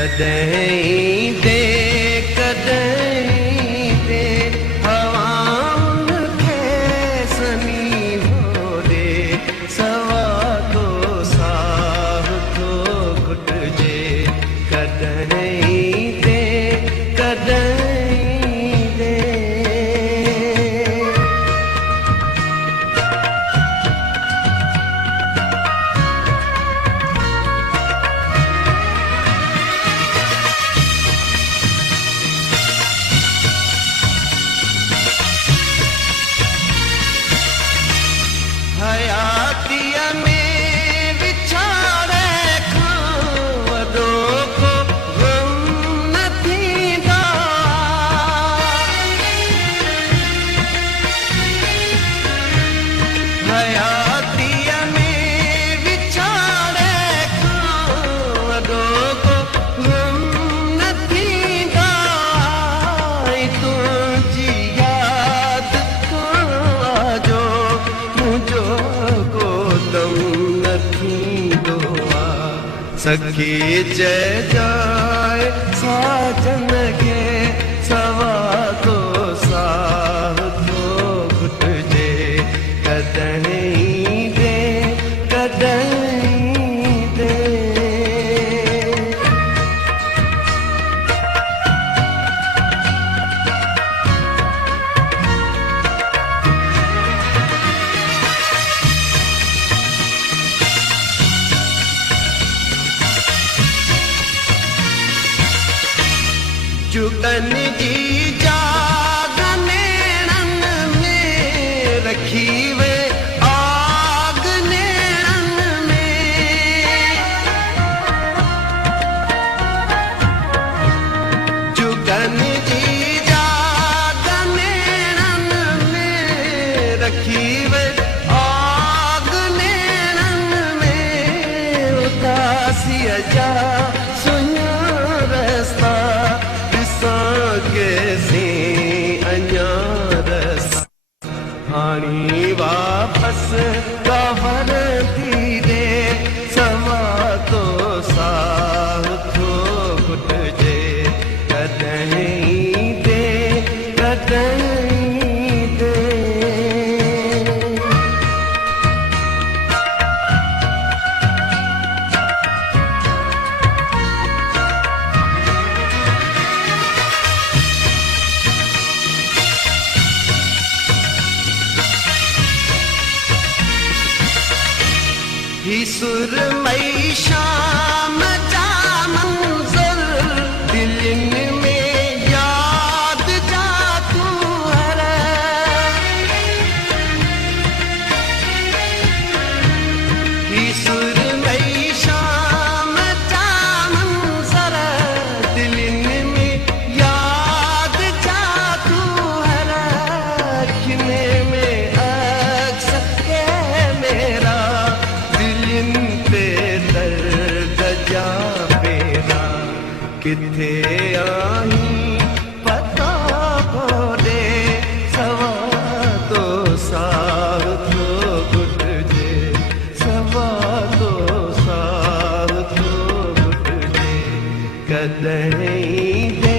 कदई दे हवाउन खे सनी हो दे सवा तो साह तो घुटजे कदई दे हयातीअ में विछाड़े खां वॾो को ग़म न थींदा हयातीअ में विछाड़े खां वॾो को ग़म न थींदा तुंहिंजी यादि खां जो मुंहिंजो सखी चइजाए साजन खे सवा तो साह थो घुटजे कदई दे जुगन जी जाग नेणन में रखी वे आग नेणन में जुगन जी जाग नेणन में रखी वे आग नेणन में उदासीअ जा सुञा रस्ता हाणी वापस गहर थी दे सवा तो साह थो घुटजे कदई दे ही सुरमई शाम जा मंज़र दिलनि में यादि जा तूं हर ही सुरमई शाम जा मंज़र दिलनि में यादि जा तूं हर खिने में अक्स के मेरा पे दर्द जा पेरा किथे आई पता पड़े सवा तो साह थो घुटजे सवा तो साह थो घुटजे कदई दे